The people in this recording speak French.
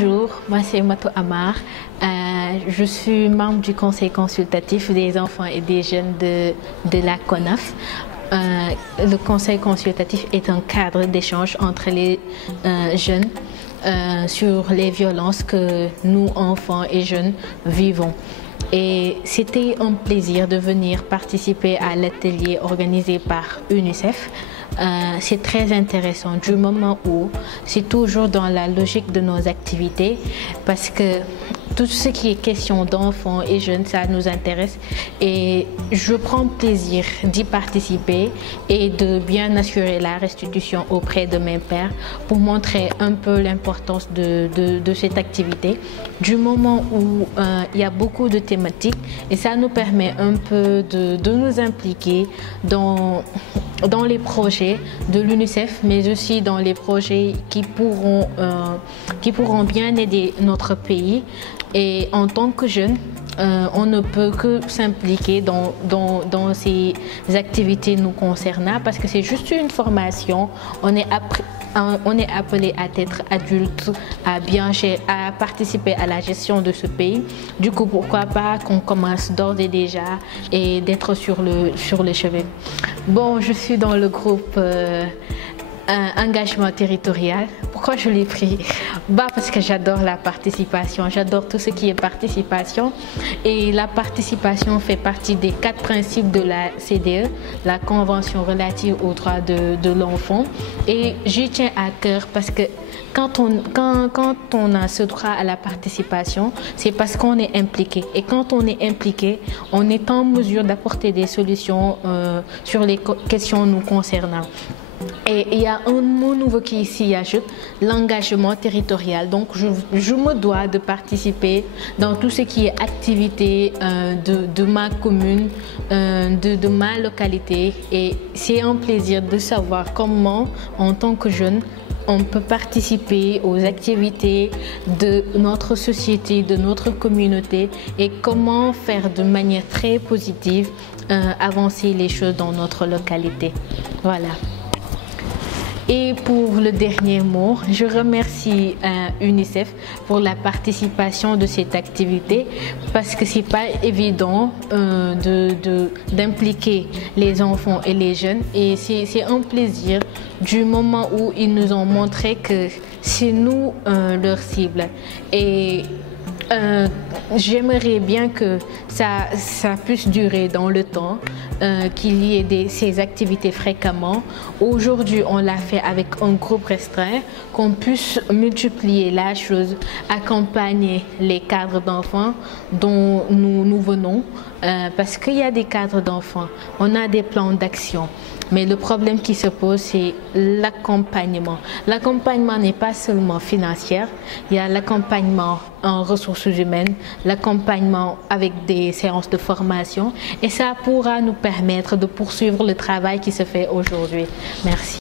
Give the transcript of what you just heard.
Bonjour, moi c'est Mato Amar. Je suis membre du conseil consultatif des enfants et des jeunes de la CONAF. Le conseil consultatif est un cadre d'échange entre les jeunes sur les violences que nous, enfants et jeunes, vivons. Et c'était un plaisir de venir participer à l'atelier organisé par UNICEF. C'est très intéressant du moment où c'est toujours dans la logique de nos activités parce que tout ce qui est question d'enfants et jeunes, ça nous intéresse et je prends plaisir d'y participer et de bien assurer la restitution auprès de mes pairs pour montrer un peu l'importance de cette activité du moment où il y a beaucoup de thématiques et ça nous permet un peu de nous impliquer dans les projets de l'UNICEF, mais aussi dans les projets qui pourront bien aider notre pays. Et en tant que jeune, on ne peut que s'impliquer dans ces activités nous concernant parce que c'est juste une formation. On est appelé à être adulte, à participer à la gestion de ce pays. Du coup, pourquoi pas qu'on commence d'ores et déjà et d'être sur le chevet. Bon, je suis dans le groupe engagement territorial. Pourquoi je l'ai pris? Parce que j'adore la participation, j'adore tout ce qui est participation et la participation fait partie des 4 principes de la CDE, la Convention relative aux droits de l'enfant et j'y tiens à cœur parce que quand on a ce droit à la participation, c'est parce qu'on est impliqué et quand on est impliqué, on est en mesure d'apporter des solutions sur les questions nous concernant. Et il y a un mot nouveau qui s'y ajoute, l'engagement territorial. Donc je me dois de participer dans tout ce qui est activité de ma commune, de ma localité. Et c'est un plaisir de savoir comment, en tant que jeune, on peut participer aux activités de notre société, de notre communauté et comment faire de manière très positive avancer les choses dans notre localité. Voilà. Et pour le dernier mot, je remercie UNICEF pour la participation de cette activité parce que c'est pas évident d'impliquer les enfants et les jeunes et c'est un plaisir du moment où ils nous ont montré que c'est nous leur cible et j'aimerais bien que ça puisse durer dans le temps, qu'il y ait ces activités fréquemment. Aujourd'hui, on l'a fait avec un groupe restreint, qu'on puisse multiplier la chose, accompagner les cadres d'enfants dont nous venons, parce qu'il y a des cadres d'enfants, on a des plans d'action. Mais le problème qui se pose, c'est l'accompagnement. L'accompagnement n'est pas seulement financier, il y a l'accompagnement en ressources humaines, l'accompagnement avec des séances de formation et ça pourra nous permettre de poursuivre le travail qui se fait aujourd'hui. Merci.